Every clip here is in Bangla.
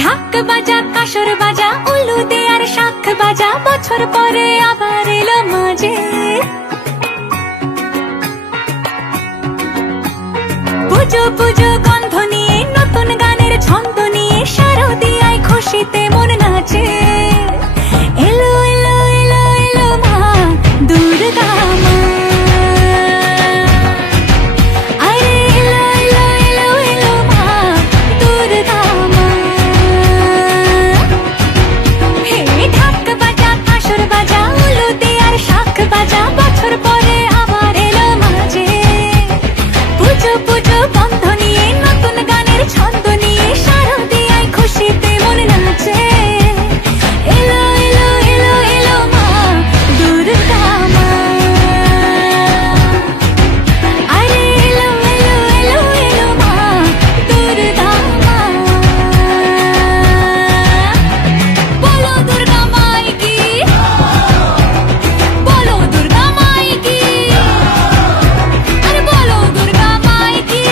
ঢাক বাজা কাসর বাজা উলু দে আর শাখ বাজা, বছর পরে আবার এলো মাঝে। পুজো পুজো গন্ধ নিয়ে নতুন গানের ছন্দ নিয়ে শারদিয়ায় খুশিতে মন নাচে। এলো এলো এলো এলো মা দুর্গা মা, আরে এলো এলো এলো এলো মা দুর্গা মা। হে ঢাক বাজা কাসর বাজা উলু দে আর শাখ বাজা, বছর পরে আবার এলো মাঝে। পুজো পুজো গন্ধ নিয়ে নতুন গানের ছন্দ নিয়ে শারদিয়ায় খুশিতে মন নাচে। এলো এলো এলো এলো মা দুর্গা মা, আরে এলো এলো এলো এলো মা দুর্গা মা। বলো দুর্গা মাই কি, বলো দুর্গা মাই কি, আরে বলো দুর্গা মাই কি।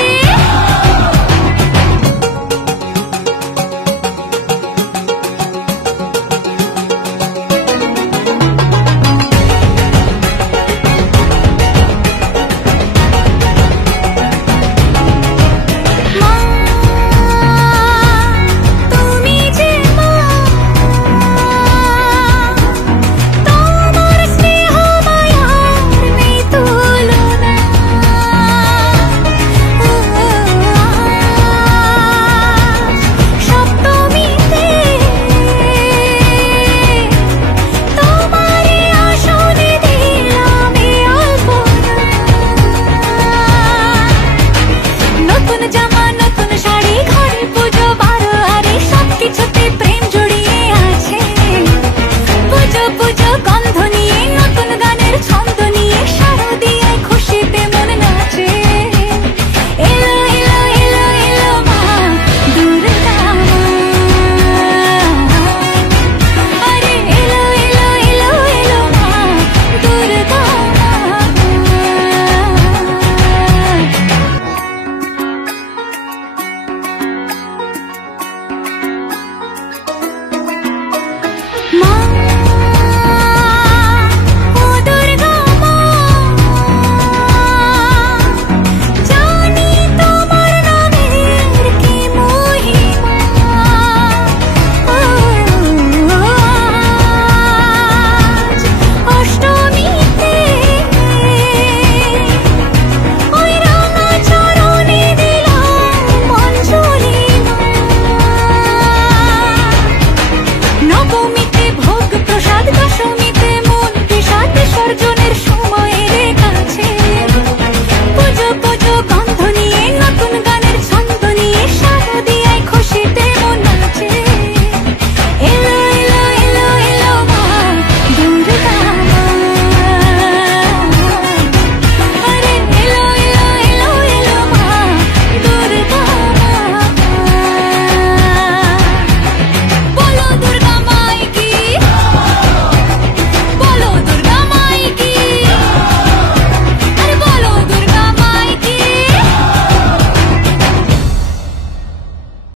মা তুমি যে মা, তোমার স্নেহ মায়ার নেই তুলনা। সপ্তমীতে তোমারে আসনে দিলাম এই অল্পনা। নতুন